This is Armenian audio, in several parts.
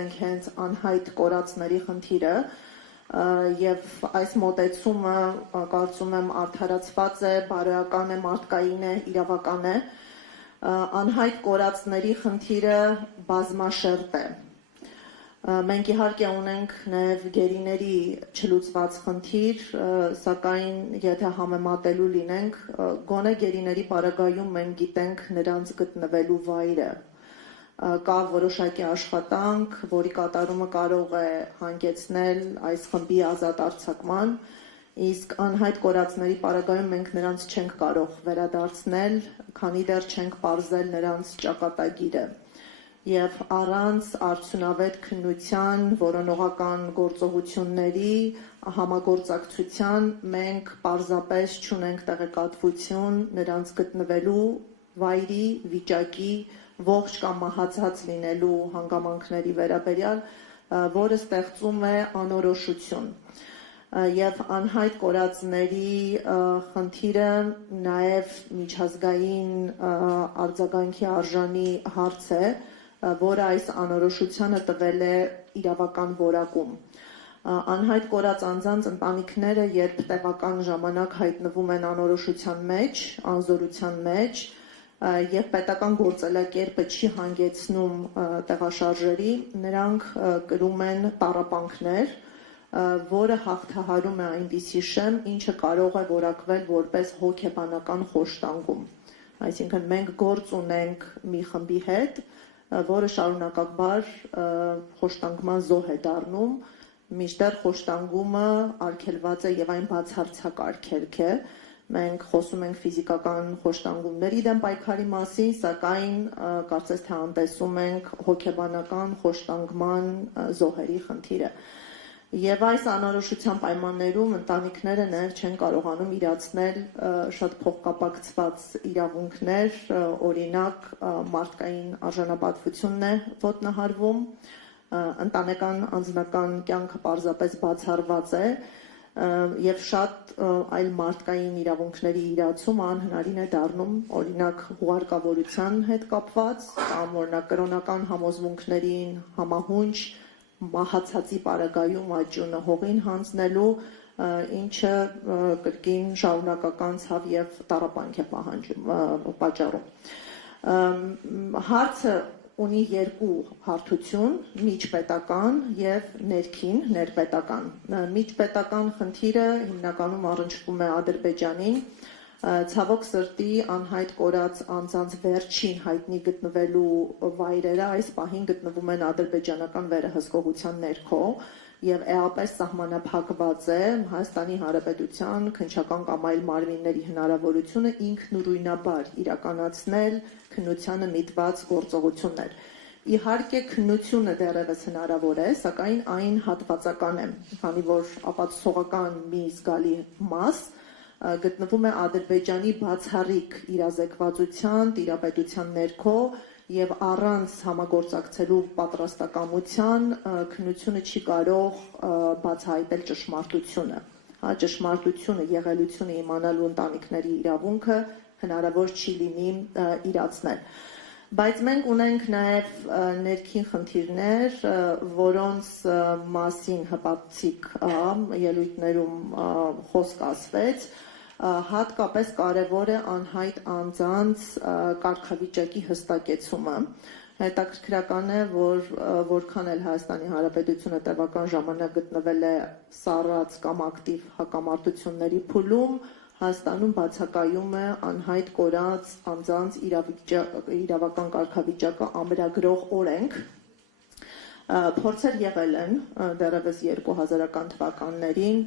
ենք հենց անհայտ կորածների խնդիրը եւ այս մոտեցումը կարծում եմ արդարացված է, բարոյական է, մարդկային է, իրավական է, անհայտ կորածների խնդիրը բազմաշերտ է։ Մենք իհարկե ունենք նաև գերիների չլուծված խնդիր, սակայն եթե համեմատելու լինենք, գոնե գերիների պարագայում մենք գիտենք նրանց գտնվելու վայրը։ Կա որոշակի աշխատանք, որի կատարումը կարող է հանգեցնել այս խմբի ազատ արձակման, իսկ անհայտ կորածների պարագայում մենք նրանց չենք կարող վերադարձնել, քանի դեռ չենք պարզել նրանց ճակատագիրը։ Եվ առանց արդյունավետ քննության, որոնողական գործողությունների համագործակցության մենք պարզապես չունենք տեղեկատվություն նրանց գտնվելու վայրի, վիճակի, ողջ կամ մահացած լինելու հանգամանքների վերաբերյալ, որը ստեղծում է անորոշություն։ Եվ անհայտ կորածների խնդիրը նաև միջազգային արձագանքի արժանի հարց է, որը այս անորոշությանը տվել է իրավական որակում։ Անհայտ կորած անձանց ընտանիքները, երբ տևական ժամանակ հայտնվում են անորոշության մեջ, անզորության մեջ, եւ պետական գործելակերպը չի հանգեցնում տեղաշարժերի, նրանք կրում են տառապանքներ, որը հաղթահարում է այնպիսի շեմ, ինչը կարող է որակվել որպես հոգեբանական խոշտանգում։ Այսինքն մենք գործ ունենք մի խմբի հետ, որը շարունակակար խոշտանգման զոհ է դառնում, մինչդեռ խոշտանգումը արգելված է եւ այն բացարձակ արգելք է։ Մենք խոսում ենք ֆիզիկական խոշտանգումների դեմ պայքարի մասին, սակայն կարծես թե անտեսում ենք հոգեբանական խոշտանգման զոհերի խնդիրը։ Եվ այս անորոշության պայմաններում ընտանիքները նաև չեն կարողանում իրացնել շատ փոխկապակցված իրավունքներ, օրինակ մարդկային արժանապատվությունն է ոտնահարվում, ընտանեկան անձնական կյանքը պարզապես բացառված է, եւ շատ այլ մարդկային իրավունքների իրացումը անհնարին է դառնում, օրինակ հուղարկավորության հետ կապված, կամ օրինակ կրոնական համոզմունքներին համահունչ մահացածի պարագայում աճյունը հողին հանձնելու, ինչը կրկին շարունակական ցավ եւ տառապանք է պատճառում։ Հարցը ունի երկու հարթություն՝ միջպետական եւ ներքին, ներպետական։ Միջպետական խնդիրը հիմնականում առնչվում է Ադրբեջանին, ցավոք սրտի անհայտ կորած անձանց վերջին հայտնի գտնվելու վայրերը այս պահին գտնվում են ադրբեջանական վերահսկողության ներքո եւ էապես սահմանափակված է Հայաստանի Հանրապետության քննչական կամ այլ մարմինների հնարավորությունը ինքնուրույնաբար իրականացնել քննությանը միտված գործողություններ։ Իհարկե քննությունը դեռևս հնարավոր է, սակայն այն հատվածական է, քանի որ ապացուցողական մի զգալի մաս գտնվում է Ադրբեջանի բացառիկ իրազեկվածության, տիրապետության ներքո եւ առանց համագործակցելու պատրաստակամության քննությունը չի կարող բացահայտել ճշմարտությունը։ Ճշմարտությունը, եղելությունը իմանալու ընտանիքների իրավունքը հնարավոր չի լինի իրացնել։ Բայց մենք ունենք նաև ներքին խնդիրներ, որոնց մասին հպատցիկ ելույթներում խոսք ասվեց, հատկապես կարևոր է անհայտ անձանց կարգավիճակի հստակեցումը։ Հետաքրքրական է, որ որքան էլ Հայաստանի Հանրապետությունը տևական ժամանակ գտնվել է սառած կամ ակտիվ հակամարտությունների փուլում, Հայաստանում բացակայում է անհայտ կորած անձանց իրավական կարգավիճակը ամրագրող օրենք։ Փորձեր եղել են դեռևս 2000-ական թվականներին,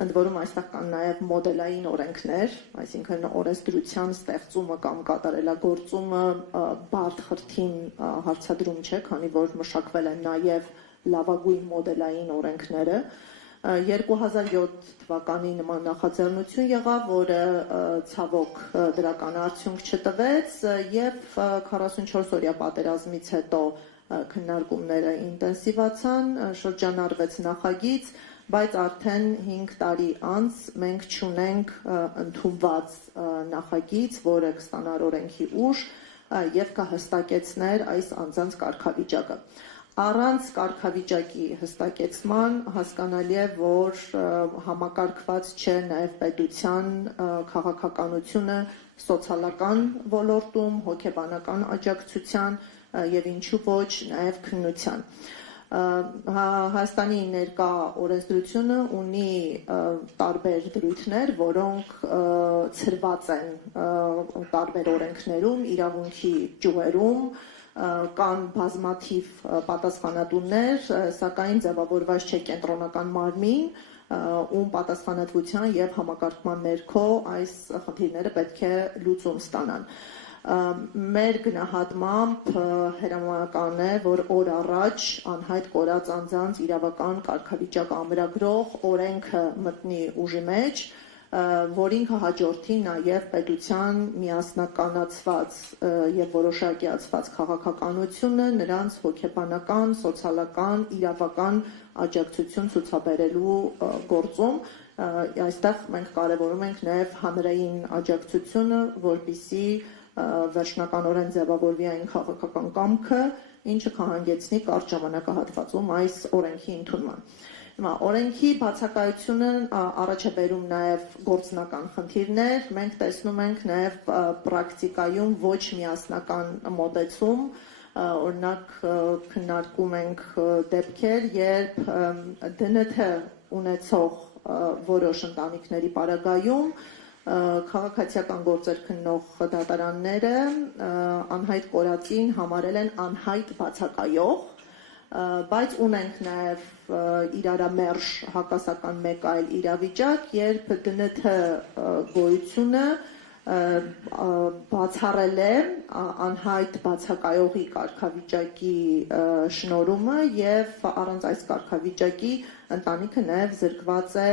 ընդ որում այստեղ կան նաև մոդելային օրենքներ, այսինքն օրենսդրության ստեղծումը կամ կատարելագործումը բարդ խրթին հարցադրում չէ, քանի որ մշակվել են նաև լավագույն մոդելային օրենքները։ 2007 թվականի նման նախաձեռնություն եղավ, որը ցավոք դրական արդյունք չտվեց եւ 44-օրյա պատերազմից հետո քննարկումները ինտենսիվացան, շրջանառվեց նախագիծ, բայց արդեն 5 տարի անց մենք չունենք ընդունված նախագիծ, որը կստանար օրենքի ուժ եւ կհստակեցներ այս անձանց կարգավիճակը։ Առանց կարգավիճակի հստակեցման հասկանալի է, որ համակարգված չէ նաև պետության քաղաքականությունը սոցիալական ոլորտում, հոգեբանական աջակցության եւ ինչու ոչ նաև քննության։ Հայաստանի ներկա օրենսդրությունը ունի տարբեր դրույթներ, որոնք ցրված են տարբեր օրենքներում, իրավունքի ճյուղերում, կան բազմաթիվ պատասխանատուներ, սակայն ձևավորված չէ կենտրոնական մարմին, ում պատասխանատվության եւ համակարգման ներքո այս խնդիրները պետք է լուծում ստանան։ Մեր գնահատմամբ հրամայական է, որ օր առաջ անհայտ կորած անձանց իրավական կարգավիճակ ամրագրող օրենքը մտնի ուժի մեջ, որին կհաջորդի նաև պետության միասնականացված եւ որոշակիացված քաղաքականությունը նրանց հոգեբանական, սոցիալական, իրավական աջակցություն ցուցաբերելու գործում։ Այստեղ մենք կարևորում ենք նաև հանրային աջակցությունը, որպեսզի վերջնականորեն ձևավորվի այն քաղաքական կամքը, ինչը կհանգեցնի կարճ ժամանակահատվածում այս օրենքի ընդունման։ Օրենքի բացակայությունը առաջ է բերում նաև գործնական խնդիրներ, մենք տեսնում ենք նաև պրակտիկայում ոչ միասնական մոտեցում, օրինակ քննարկում ենք դեպքեր, երբ ԴՆԹ ունեցող որոշ ընտանիքների պարագայում քաղաքացիական գործեր քննող դատարանները անհայտ կորածին համարել են անհայտ բացակայող, բայց ունենք նաև իրարամերժ հակասական մեկ այլ իրավիճակ, երբ ԴՆԹ գոյությունը բացառել է անհայտ բացակայողի կարգավիճակի շնորհումը եւ առանց այս կարգավիճակի ընտանիքը նաև զրկված է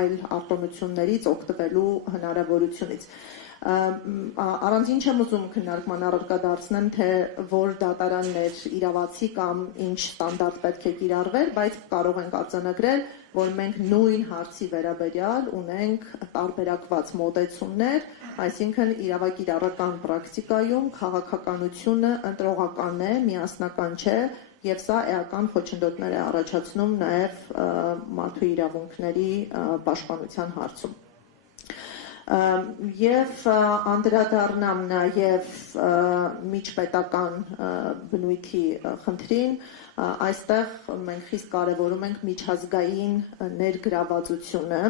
այլ արտոնություններից օգտվելու հնարավորությունից։ Առանձին չեմ ուզում քննարկման առարկա դարձնեմ, թե որ դատարաններ իրավացի կամ ինչ ստանդարտ պետք է կիրառվեր, բայց կարող ենք արձանագրել, որ մենք նույն հարցի վերաբերյալ ունենք տարբերակված մոտեցումներ, այսինքն իրավակիրառական պրակտիկայում քաղաքականությունը ընտրողական է, միասնական չէ, եւ սա էական խոչընդոտներ է առաջացնում նաև մարդու իրավունքների պաշտպանության հարցում։ Եվ անդրադառնամ նաև միջպետական բնույթի խնդրին, այստեղ մենք խիստ կարևորում ենք միջազգային ներգրավվածությունը,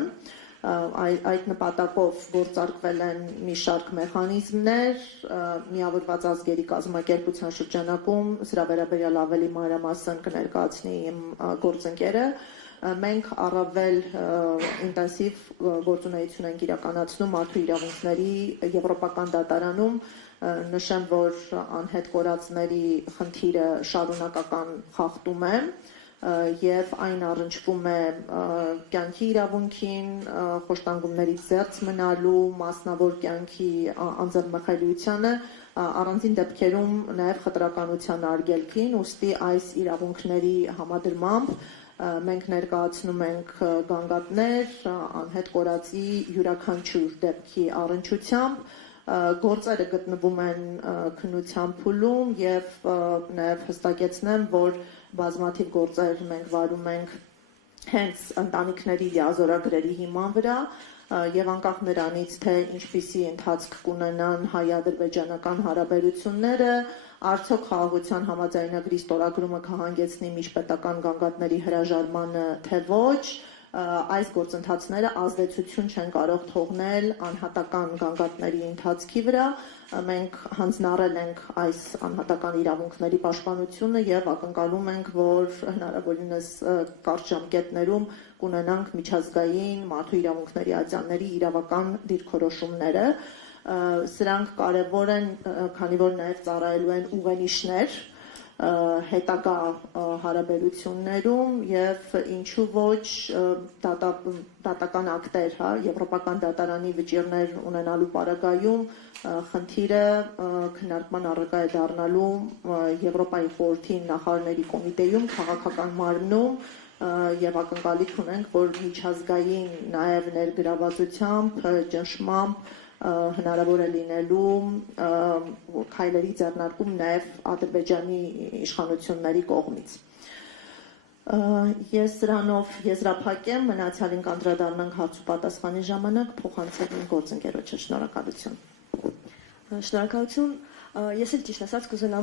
այդ նպատակով գործարկվել են մի շարք մեխանիզմներ, Միավորված ազգերի կազմակերպության շրջանակում, սրա վերաբերյալ ավելի մանրամասն կներկայացնի իմ գործընկերը, մենք առավել ինտենսիվ գործունեություն ենք իրականացնում մարդու իրավունքների եվրոպական դատարանում, նշեմ, որ անհետ կորածների խնդիրը շարունակական խախտում է եւ այն առնչվում է կյանքի իրավունքին, խոշտանգումներից զերծ մնալու, մասնավոր կյանքի անձնամխելիությանը, առանձին դեպքերում նաև խտրականության արգելքին, ուստի այս իրավունքների համադրմամբ մենք ներկայացնում ենք գանգատներ անհետ կորածի յուրաքանչյուր դեպքի առնչությամբ, գործերը գտնվում են քննության փուլում եւ նաեւ հստակեցնեմ, որ բազմաթիվ գործեր մենք վարում ենք հենց ընտանիքների լիազորագրերի հիման վրա եւ անկախ նրանից, թե ինչպիսի ընթացք կունենան հայ-ադրբեջանական հարաբերությունները, արդյոք խաղաղության համաձայնագրի ստորագրումը կհանգեցնի միջպետական գանգատների հրաժարմանը, թե ոչ, այս գործընթացները ազդեցություն չեն կարող թողնել անհատական գանգատների ընթացքի վրա, մենք հանձնառել ենք այս անհատական իրավունքների պաշտպանությունը եւ ակնկալում ենք, որ հնարավորինս կարճ ժամկետներում կունենանք միջազգային մարդու իրավունքների ատյանների իրավական դիրքորոշումները, սրանք կարևոր են, քանի որ նաեւ ծառայելու են ուղենիշներ հետագա հարաբերություններում եւ ինչու ոչ դատական ակտեր, եվրոպական դատարանի վճիռներ ունենալու պարագայում խնդիրը քննարկման առարկա է դառնալու Եվրոպայի խորհրդի նախարարների կոմիտեում, քաղաքական մարմնում եւ ակնկալիք ունենք, որ միջազգային նաեւ ներգրավվածությամբ, ճնշմամբ հնարավոր է լինելու քայլերի ձեռնարկում նաև Ադրբեջանի իշխանությունների կողմից։ Ես սրանով եզրափակեմ, մնացյալին կանդրադառնանք հարց ու պատասխանի ժամանակ, փոխանցել իմ գործընկերոջը, շնորհակալություն։ Շնորհակալություն։ Ես էլ ճիշտ ասած կուզենամ